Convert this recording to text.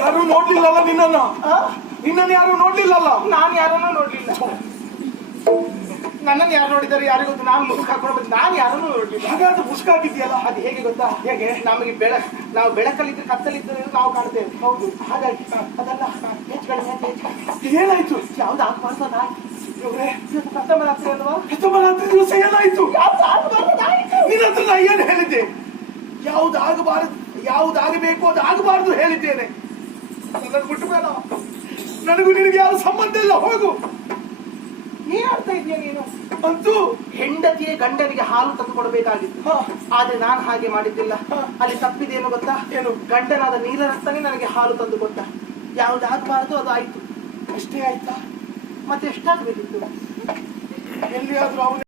ಯಾರು ನೋಡ್ಲಿಲ್ಲಲ್ಲ ನಿನ್ನನ್ನು ಯಾರು ನೋಡ್ಲಿಲ್ಲಲ್ಲ? ನಾನು ಯಾರನ್ನೂ ನೋಡ್ಲಿಲ್ಲ. ನನ್ನನ್ನು ಯಾರು ನೋಡಿದ್ದಾರೆ ಯಾರಿಗೂ ಗೊತ್ತು. ನಾನು ಮುಸುಕ್ ಹಾಕೊಂಡು ಬಂದು ನಾನು ಯಾರನ್ನೂ ನೋಡ್ಲಿಲ್ಲ. ಹಾಗಾದ್ರೆ ಮುಸುಕ್ ಹಾಕಿದ್ಯಲ್ಲ, ಅದು ಹೇಗೆ ಗೊತ್ತಾ? ಹೇಗೆ ನಮಗೆ ನಾವು ಬೆಳಕಲ್ಲಿದ್ರೆ ಕತ್ತಲಿದ್ರೆ ನಾವು ಕಾಣ್ತೇವೆ. ಹೌದು. ಹಾಗಾಗಿ ಅದಲ್ಲ ಏನಾಯ್ತು? ಯಾವ್ದು ಆಗ್ಬಾರ್ದು ಅದಾಯ್ತು. ಇವತ್ತು ಪ್ರಥಮ ರಾತ್ರಿ ಅಲ್ವಾ? ಪ್ರಥಮ ರಾತ್ರಿ ದಿವಸ ಏನಾಯ್ತು? ಯಾವ್ದು ಆಗ್ಬಾರ್ದು ಅದಾಯ್ತು. ನಿನ್ನ ಹತ್ರ ನಾ ಏನು ಹೇಳಿದ್ದೆ? ಯಾವುದಾಗಬೇಕು ಅದು ಆಗಬಾರ್ದು ಹೇಳಿದ್ದೇನೆ. ನನ್ನನ್ನು ಬಿಟ್ಟು ಬೇಡ. ನನಗೂ ನಿನಗೆ ಯಾವ ಸಂಬಂಧ ಇಲ್ಲ, ಹೋಗು. ಏನ್ ಅರ್ಥ ಇದೆಯಾ ನೀನು? ಅಂತೂ ಹೆಂಡತಿಯೇ ಗಂಡನಿಗೆ ಹಾಲು ತಂದು ಕೊಡಬೇಕಾಗಿತ್ತು. ಆದ್ರೆ ನಾನು ಹಾಗೆ ಮಾಡಿದ್ದಿಲ್ಲ. ಅಲ್ಲಿ ತಪ್ಪಿದೇನು ಗೊತ್ತಾ? ಏನು? ಗಂಡನಾದ ನೀಲರತ್ನನೇ ನನಗೆ ಹಾಲು ತಂದು ಕೊಟ್ಟ. ಯಾವ್ದಾಗಬಾರದು ಅದು ಆಯ್ತು. ಅಷ್ಟೇ ಆಯ್ತಾ? ಮತ್ತೆ ಎಷ್ಟಾಗ್ಬೇಕಿತ್ತು? ಎಲ್ಲಿಯಾದ್ರೂ ಅವನು